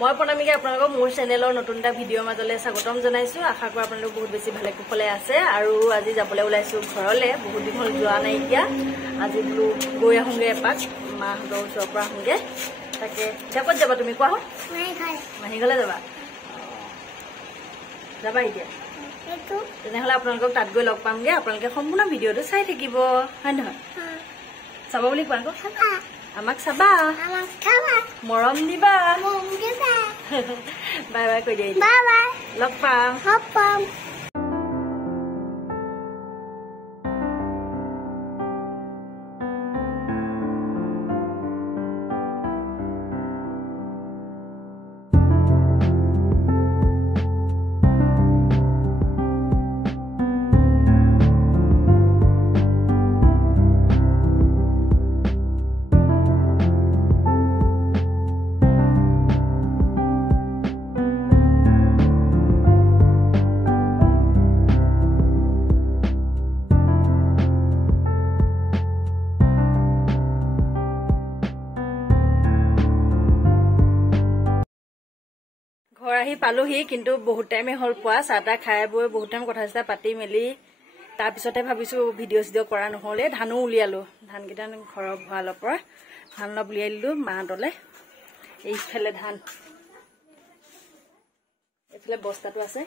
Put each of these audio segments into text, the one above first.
মই প্ৰণামিকা আপোনালোকক মোৰ চেনেলৰ নতুন এটা ভিডিঅ'ৰ মাজলৈ স্বাগতম জনাইছো। আশা কৰোঁ আপোনালোক বহুত বেছি ভালে কুশলে আছে আৰু আজি যাবলৈ ওলাইছো ঘৰলৈ। বহুত দিন হ'ল যোৱা নাই, এতিয়া আজি বোলো গৈ আহোঁগে এপাক, মাহঁতৰ ওচৰৰ পৰা আহোঁগে। তাকে এতিয়া ক'ত যাবা তুমি কোৱা? মাহী ঘৰলৈ যাবা? যাবা এতিয়া? তেনেহ'লে আপোনালোকক তাত গৈ লগ পামগে। আপোনালোকে সম্পূৰ্ণ ভিডিঅ'টো চাই থাকিব, হয় নহয়? চাব বুলি কোৱা আকৌ, আমাক চাবা, মৰম দিবা। বাই বাই কৈ দিয়া, লগ পাম। ঘৰ আহি পালোহি, কিন্তু বহুত টাইমে হ'ল পোৱা। চাহ তাহ খাই বৈ বহুত টাইম কথা চথা পাতি মেলি তাৰপিছতে ভাবিছো ভিডিঅ' চিডিঅ' কৰা নহ'লে। ধানো উলিয়ালো, ধানকেইটা ঘৰৰ ভঁৰালৰ পৰা ধান অলপ উলিয়াই দিলো মাহঁতলে। এইফালে ধান, এইফালে বস্তাটো আছে,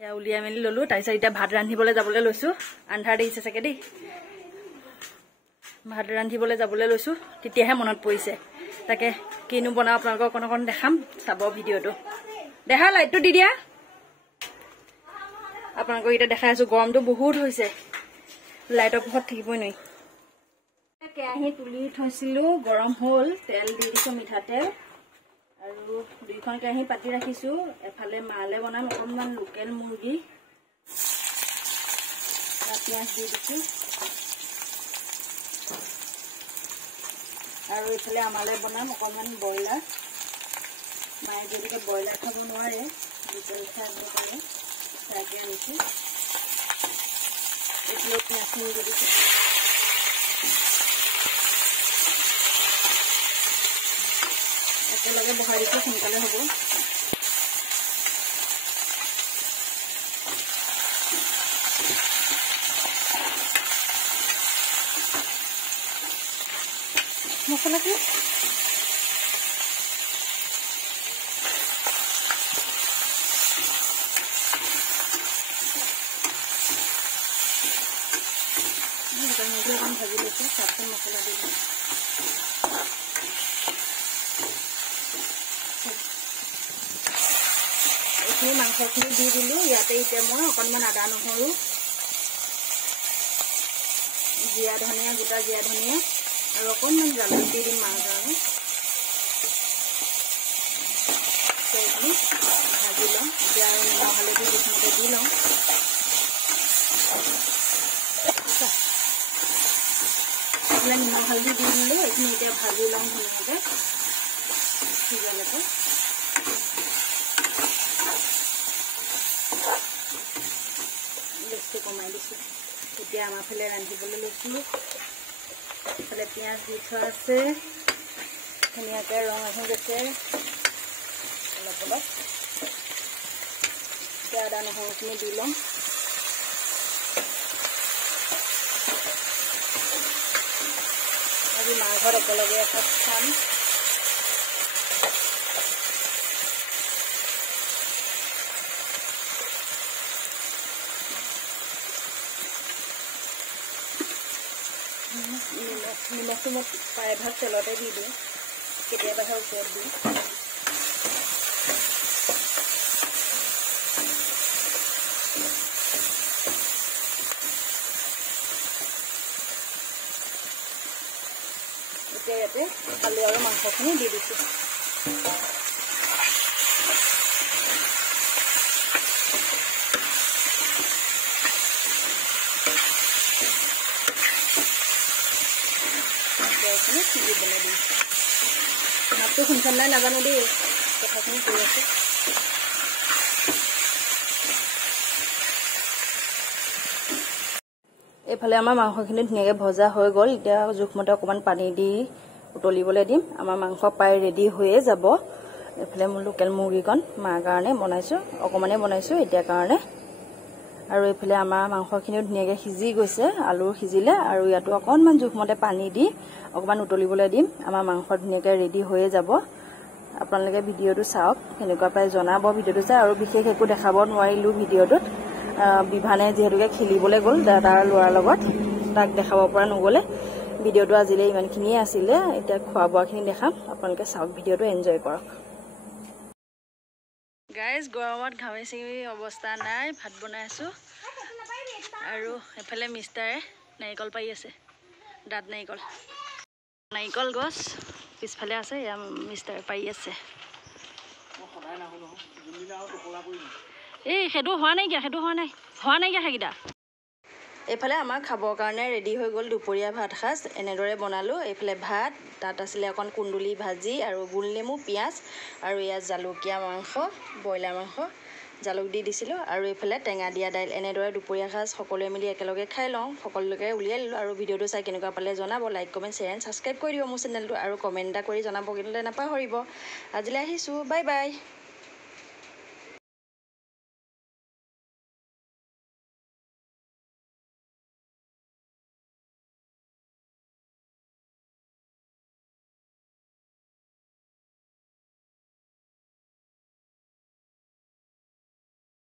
এয়া উলিয়াই মেলি ললো। তাৰপিছত এতিয়া ভাত ৰান্ধিবলৈ যাবলৈ লৈছো। আন্ধাৰ দেখিছে চাগে দেই। ভাত ৰান্ধিবলৈ যাবলৈ লৈছো, তেতিয়াহে মনত পৰিছে। তাকে কিনো বনাও আপোনালোকক অকণ অকণ দেখাম, চাব ভিডিঅ'টো। দেখা, লাইটটো দি দিয়া। আপোনালোকক এতিয়া দেখাই আছো। গৰমটো বহুত হৈছে, লাইটৰ পোহৰত থাকিবই নোৱাৰি। কেৰাহী তুলি থৈছিলো, গৰম হ'ল। তেল দি দিছো, মিঠাতেল, আৰু 2খন কেৰাহী পাতি ৰাখিছো। এফালে মালে বনাম অকণমান লোকেল মুৰ্গী, পিঁয়াজ দি দিছো, আৰু এইফালে আমালে বনাম অকণমান ব্ৰইলাৰ। মায়ে যদিকে ব্ৰইলাৰ খাব নোৱাৰে, লোকেল খাব পাৰে, তাকে আনিছো। এইফালে পিঁয়াজখিনি দি দিছো। একেলগে বহাই দিছো, সোনকালে হ'ব। মছলা কি? ভাজি লৈছো, তাৰপিছত মছলা দি দিম। এইখিনি মাংসখিনি দি দিলো। ইয়াতে এতিয়া মই অকণমান আদা নহৰু, জীৰা ধনিয়া, গোটা জীৰা ধনিয়া আৰু অকণমান জালুক দি দিম মাৰ কাৰণে। সেইখিনি ভাজি লওঁ। এতিয়া আৰু নিমখ হালধি জোখমতে দি লওঁ। এইফালে নিমখ হালধি দি দিলোঁ। এইখিনি এতিয়া ভাজি লওঁ ধুনীয়াকৈ সিজালৈকে। গেছটো কমাই দিছোঁ। এতিয়া আমাৰ ফালে ৰান্ধিবলৈ লৈছোঁ। এইফালে পিঁয়াজ দি থোৱা আছে, ধুনীয়াকৈ ৰং আহি গৈছে অলপ অলপ। এতিয়া আদা নহৰুখিনি দি লওঁ। আজি মাংসত একেলগে এসাঁজ খাম। নিমখটো মই প্ৰায়ভাগ তেলতে দি দিওঁ, কেতিয়াবাহে ওপৰত দিওঁ। এতিয়া ইয়াতে আলু আৰু মাংসখিনি দি দিছোঁ। সিজিবলৈ দিম। মাতটো শুনিছানে নাই নাজানো দেই, কথাখিনি কৈ আছোঁ। এইফালে আমাৰ মাংসখিনি ধুনীয়াকৈ ভজা হৈ গ'ল। এতিয়া জোখমতে অকণমান পানী দি উতলিবলৈ দিম। আমাৰ মাংস প্ৰায় ৰেডি হৈয়ে যাব। এইফালে মোৰ লোকেল মুৰ্গীকণ মাৰ কাৰণে বনাইছোঁ, অকণমানেই বনাইছোঁ এতিয়া কাৰণে। আৰু এইফালে আমাৰ মাংসখিনিও ধুনীয়াকৈ সিজি গৈছে, আলু সিজিলে। আৰু ইয়াতো অকণমান জোখমতে পানী দি অকণমান উতলিবলৈ দিম। আমাৰ মাংস ধুনীয়াকৈ ৰেডি হৈয়ে যাব। আপোনালোকে ভিডিঅ'টো চাওক, কেনেকুৱা পাই জনাব ভিডিঅ'টো চাই। আৰু বিশেষ একো দেখাব নোৱাৰিলোঁ ভিডিঅ'টোত, বিভানে যিহেতুকে খেলিবলৈ গ'ল তাৰ ল'ৰাৰ লগত, তাক দেখাব পৰা নগ'লে। ভিডিঅ'টো আজিলৈ ইমানখিনিয়ে আছিলে। এতিয়া খোৱা বোৱাখিনি দেখাম, আপোনালোকে চাওক, ভিডিঅ'টো এনজয় কৰক। গাইজ গৰমত ঘামি চিঙি অৱস্থা নাই, ভাত বনাই আছোঁ। আৰু এফালে মিষ্টাৰে নাৰিকল পাৰি আছে, দাঁত নাৰিকল গছ পিছফালে আছে, এয়া মিষ্টাৰে পাৰি আছে। এই সেইটো হোৱা নাইকিয়া সেইকেইটা। এইফালে আমাৰ খাবৰ কাৰণে ৰেডি হৈ গ'ল দুপৰীয়া ভাত সাজ। এনেদৰে বনালোঁ। এইফালে ভাত, তাত আছিলে অকণ কুন্দুলি ভাজি আৰু গোল নেমু, পিঁয়াজ আৰু ইয়াত জালুকীয়া মাংস, ব্ৰইলাৰ মাংস জালুক দি দিছিলোঁ। আৰু এইফালে টেঙা দিয়া দাইল। এনেদৰে দুপৰীয়া সাজ সকলোৱে মিলি একেলগে খাই লওঁ। সকলোকে উলিয়াই দিলোঁ। আৰু ভিডিঅ'টো চাই কেনেকুৱা পালে জনাব। Like comment share and subscribe কৰি দিব মোৰ চেনেলটো। আৰু কমেণ্ট এটা কৰি জনাব কিন্তু নাপাহৰিব। আজিলৈ আহিছোঁ, বাই বাই।